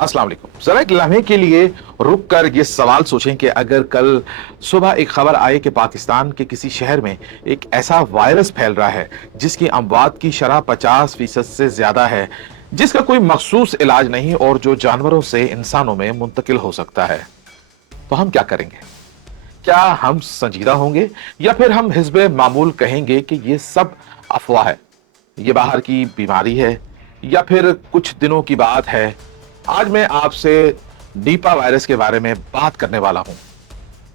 अस्सलाम वालेकुम। जरा एक लम्हे के लिए रुक कर ये सवाल सोचें कि अगर कल सुबह एक खबर आए कि पाकिस्तान के किसी शहर में एक ऐसा वायरस फैल रहा है जिसकी अमवात की शरह 50% से ज्यादा है, जिसका कोई मखसूस इलाज नहीं और जो जानवरों से इंसानों में मुंतकिल हो सकता है, तो हम क्या करेंगे? क्या हम संजीदा होंगे या फिर हम हिस्बे मामूल कहेंगे कि ये सब अफवाह है, ये बाहर की बीमारी है या फिर कुछ दिनों की बात है? आज मैं आपसे नीपा वायरस के बारे में बात करने वाला हूं।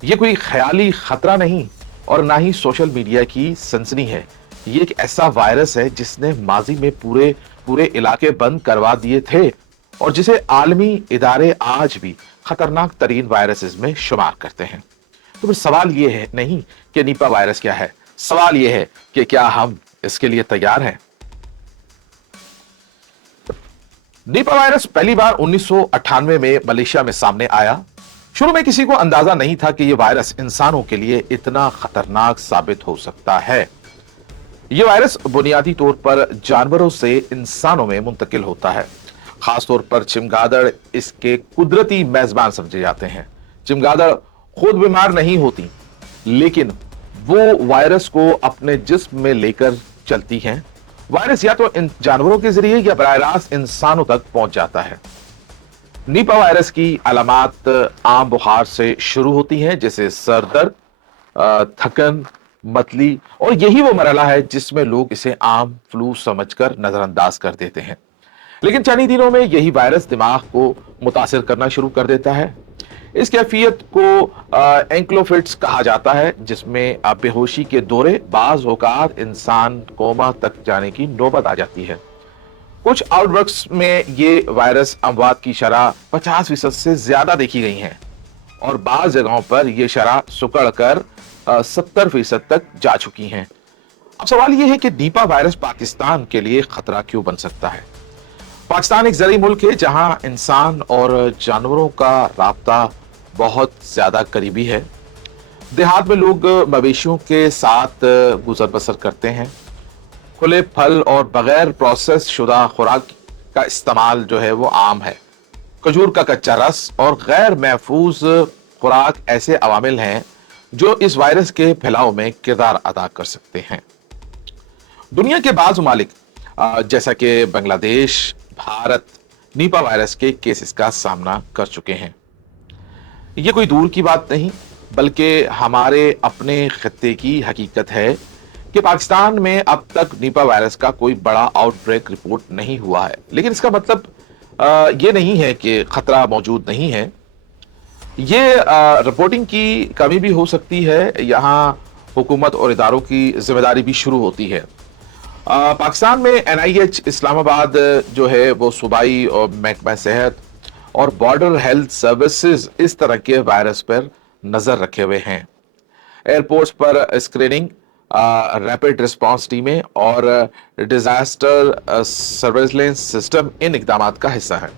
ये कोई ख्याली खतरा नहीं और ना ही सोशल मीडिया की सनसनी है। ये एक ऐसा वायरस है जिसने माजी में पूरे पूरे इलाके बंद करवा दिए थे और जिसे आलमी इदारे आज भी खतरनाक तरीन वायरसेस में शुमार करते हैं। तो फिर सवाल ये है नहीं कि नीपा वायरस क्या है, सवाल ये है कि क्या हम इसके लिए तैयार हैं। नीपा वायरस पहली बार 1998 में मलेशिया में सामने आया। शुरू में किसी को अंदाजा नहीं था कि यह वायरस इंसानों के लिए इतना खतरनाक साबित हो सकता है। यह वायरस बुनियादी तौर पर जानवरों से इंसानों में मुंतकिल होता है। खासतौर पर चमगादड़ इसके कुदरती मेजबान समझे जाते हैं। चमगादड़ खुद बीमार नहीं होती, लेकिन वो वायरस को अपने जिस्म में लेकर चलती हैं। वायरस या तो इन जानवरों के जरिए या बराह रास्त इंसानों तक पहुंच जाता है। नीपा वायरस की अलामात आम बुखार से शुरू होती हैं, जैसे सर दर्द, थकन, मतली, और यही वो मरहला है जिसमें लोग इसे आम फ्लू समझकर नजरअंदाज कर देते हैं। लेकिन चंद ही दिनों में यही वायरस दिमाग को मुतासिर करना शुरू कर देता है। इस कैफियत को एंक्लोफिट्स कहा जाता है, जिसमें बेहोशी के दौरे, बाज औकात इंसान कोमा तक जाने की नौबत आ जाती है। कुछ आउटब्रेक्स में ये वायरस अमवात की शरह 50% से ज्यादा देखी गई हैं और बाज जगहों पर यह शरह सुकड़ कर 70% तक जा चुकी हैं। अब सवाल यह है कि नीपा वायरस पाकिस्तान के लिए खतरा क्यों बन सकता है। पाकिस्तान एक ज़रीई मुल्क है जहां इंसान और जानवरों का राब्ता बहुत ज्यादा करीबी है। देहात में लोग मवेशियों के साथ गुजर बसर करते हैं। खुले फल और बगैर प्रोसेस शुदा खुराक का इस्तेमाल जो है वो आम है। खजूर का कच्चा रस और गैर महफूज खुराक ऐसे अवामिल हैं जो इस वायरस के फैलाव में किरदार अदा कर सकते हैं। दुनिया के बाज़ ममालिक जैसा कि बांग्लादेश, भारत नीपा वायरस के केसेस का सामना कर चुके हैं। ये कोई दूर की बात नहीं, बल्कि हमारे अपने खित्ते की हकीकत है कि पाकिस्तान में अब तक नीपा वायरस का कोई बड़ा आउटब्रेक रिपोर्ट नहीं हुआ है। लेकिन इसका मतलब ये नहीं है कि खतरा मौजूद नहीं है। ये रिपोर्टिंग की कमी भी हो सकती है। यहाँ हुकूमत और इदारों की जिम्मेदारी भी शुरू होती है। पाकिस्तान में NIH इस्लामाबाद जो है वो सूबाई और महकमा सेहत और बॉर्डर हेल्थ सर्विसेज इस तरह के वायरस पर नजर रखे हुए हैं। एयरपोर्ट्स पर स्क्रीनिंग, रैपिड रिस्पांस टीमें और डिजास्टर सर्वेलेंस सिस्टम इन इकदामात का हिस्सा है।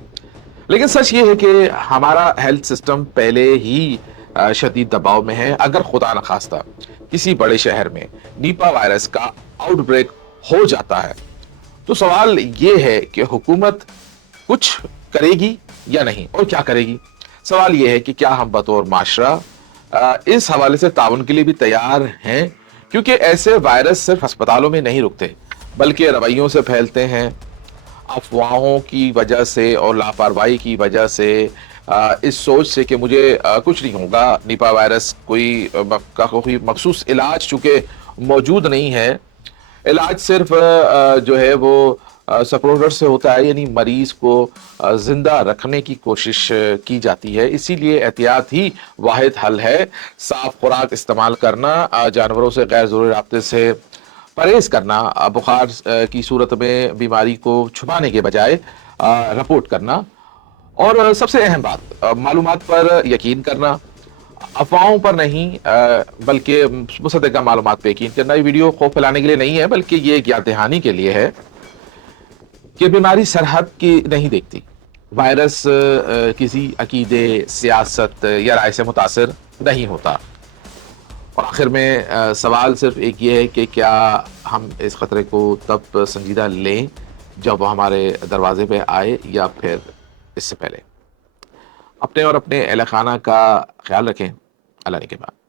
लेकिन सच ये है कि हमारा हेल्थ सिस्टम पहले ही शदीद दबाव में है। अगर खुदा न खास्ता किसी बड़े शहर में नीपा वायरस का आउटब्रेक हो जाता है, तो सवाल ये है कि हुकूमत कुछ करेगी या नहीं, और क्या करेगी। सवाल यह है कि क्या हम बतौर माशरा इस हवाले से ताउन के लिए भी तैयार हैं, क्योंकि ऐसे वायरस सिर्फ अस्पतालों में नहीं रुकते बल्कि रवैयों से फैलते हैं। अफवाहों की वजह से और लापरवाही की वजह से, इस सोच से कि मुझे कुछ नहीं होगा, नीपा वायरस कोई मखसूस इलाज चूंकि मौजूद नहीं है। इलाज सिर्फ जो है वो सपोर्टर से होता है, यानी मरीज को जिंदा रखने की कोशिश की जाती है। इसीलिए एहतियात ही वाहिद हल है। साफ खुराक इस्तेमाल करना, जानवरों से गैर ज़रूरी राब्ते से परहेज करना, बुखार की सूरत में बीमारी को छुपाने के बजाय रिपोर्ट करना, और सबसे अहम बात मालूमात पर यकीन करना, अफवाहों पर नहीं बल्कि मुसद्दक़ा मालूमात पर यकीन करना। ये वीडियो खौफ फैलाने के लिए नहीं है, बल्कि ये एक याद दहानी के लिए है कि बीमारी सरहद की नहीं देखती। वायरस किसी अकीदे, सियासत या राय से मुतासिर नहीं होता। और आखिर में सवाल सिर्फ एक ये है कि क्या हम इस खतरे को तब संजीदा लें जब वो हमारे दरवाजे पे आए या फिर इससे पहले। اپنے اور اپنے اہل خانہ کا خیال رکھیں. اللہ نے کے بعد.